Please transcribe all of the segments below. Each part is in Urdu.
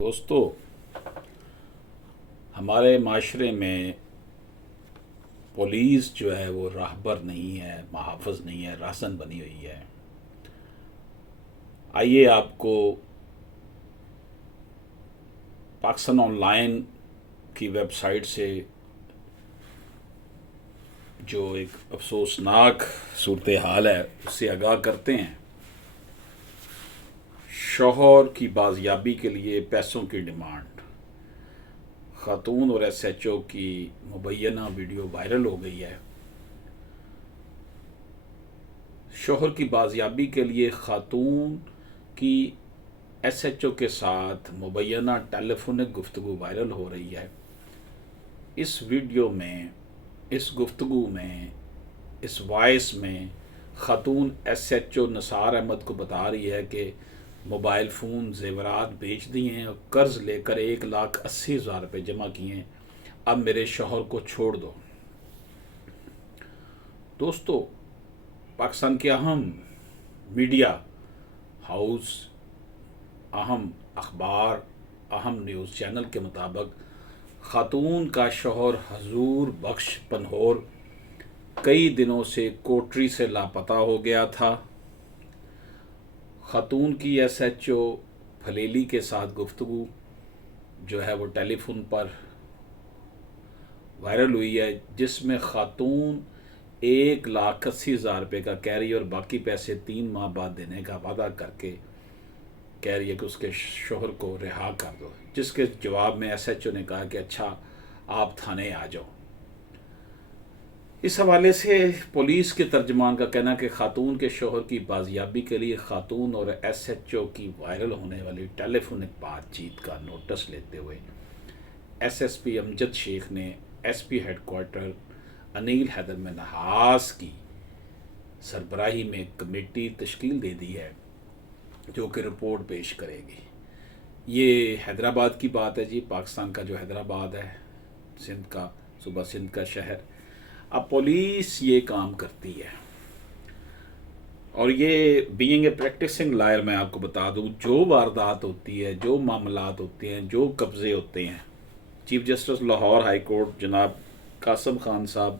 دوستو، ہمارے معاشرے میں پولیس جو ہے وہ راہبر نہیں ہے، محافظ نہیں ہے، راہزن بنی ہوئی ہے۔ آئیے آپ کو پاکستان آن لائن کی ویب سائٹ سے جو ایک افسوسناک صورتحال ہے اس سے آگاہ کرتے ہیں۔ شوہر کی بازیابی کے لیے پیسوں کی ڈیمانڈ، خاتون اور ایس ایچ او کی مبینہ ویڈیو وائرل ہو گئی ہے۔ شوہر کی بازیابی کے لیے خاتون کی ایس ایچ او کے ساتھ مبینہ ٹیلی فونک گفتگو وائرل ہو رہی ہے۔ اس ویڈیو میں، اس گفتگو میں، اس وائس میں خاتون ایس ایچ او نثار احمد کو بتا رہی ہے کہ موبائل فون زیورات بیچ دیے ہیں اور قرض لے کر 1,80,000 روپے جمع کیے ہیں، اب میرے شوہر کو چھوڑ دو۔ دوستو، پاکستان کے اہم میڈیا ہاؤس، اہم اخبار، اہم نیوز چینل کے مطابق خاتون کا شوہر حضور بخش پنہور کئی دنوں سے کوٹری سے لاپتہ ہو گیا تھا۔ خاتون کی ایس ایچ او پھلیلی کے ساتھ گفتگو جو ہے وہ ٹیلی فون پر وائرل ہوئی ہے، جس میں خاتون 1,80,000 روپے کا کہہ رہی ہے اور باقی پیسے 3 ماہ بعد دینے کا وعدہ کر کے کہہ رہی ہے کہ اس کے شوہر کو رہا کر دو، جس کے جواب میں ایس ایچ او نے کہا کہ اچھا آپ تھانے آ جاؤ۔ اس حوالے سے پولیس کے ترجمان کا کہنا ہے کہ خاتون کے شوہر کی بازیابی کے لیے خاتون اور ایس ایچ او کی وائرل ہونے والی ٹیلی فونک بات چیت کا نوٹس لیتے ہوئے S S P Amjad Sheikh نے ایس پی ہیڈ کوارٹر انیل حیدر منہاس کی سربراہی میں ایک کمیٹی تشکیل دے دی ہے جو کہ رپورٹ پیش کرے گی۔ یہ حیدرآباد کی بات ہے جی، پاکستان کا جو حیدرآباد ہے، سندھ کا صوبہ سندھ کا شہر۔ اب پولیس یہ کام کرتی ہے اور یہ بینگ اے پریکٹسنگ لائر میں آپ کو بتا دوں، جو واردات ہوتی ہے، جو معاملات ہوتے ہیں، جو قبضے ہوتے ہیں، chief justice Lahore high court جناب قاسم خان صاحب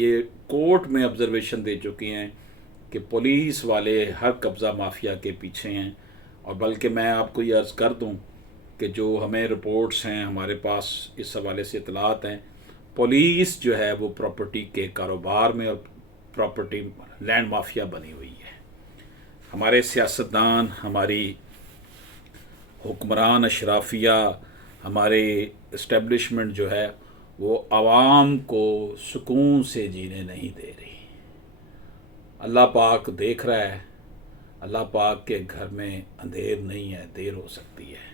یہ کورٹ میں آبزرویشن دے چکے ہیں کہ پولیس والے ہر قبضہ مافیا کے پیچھے ہیں، اور بلکہ میں آپ کو یہ عرض کر دوں کہ جو ہمیں رپورٹس ہیں، ہمارے پاس اس حوالے سے اطلاعات ہیں، پولیس جو ہے وہ پراپرٹی کے کاروبار میں اور پراپرٹی لینڈ مافیا بنی ہوئی ہے۔ ہمارے سیاستدان، ہماری حکمران اشرافیہ، ہمارے اسٹیبلشمنٹ جو ہے وہ عوام کو سکون سے جینے نہیں دے رہی۔ اللہ پاک دیکھ رہا ہے، اللہ پاک کے گھر میں اندھیر نہیں ہے، دیر ہو سکتی ہے۔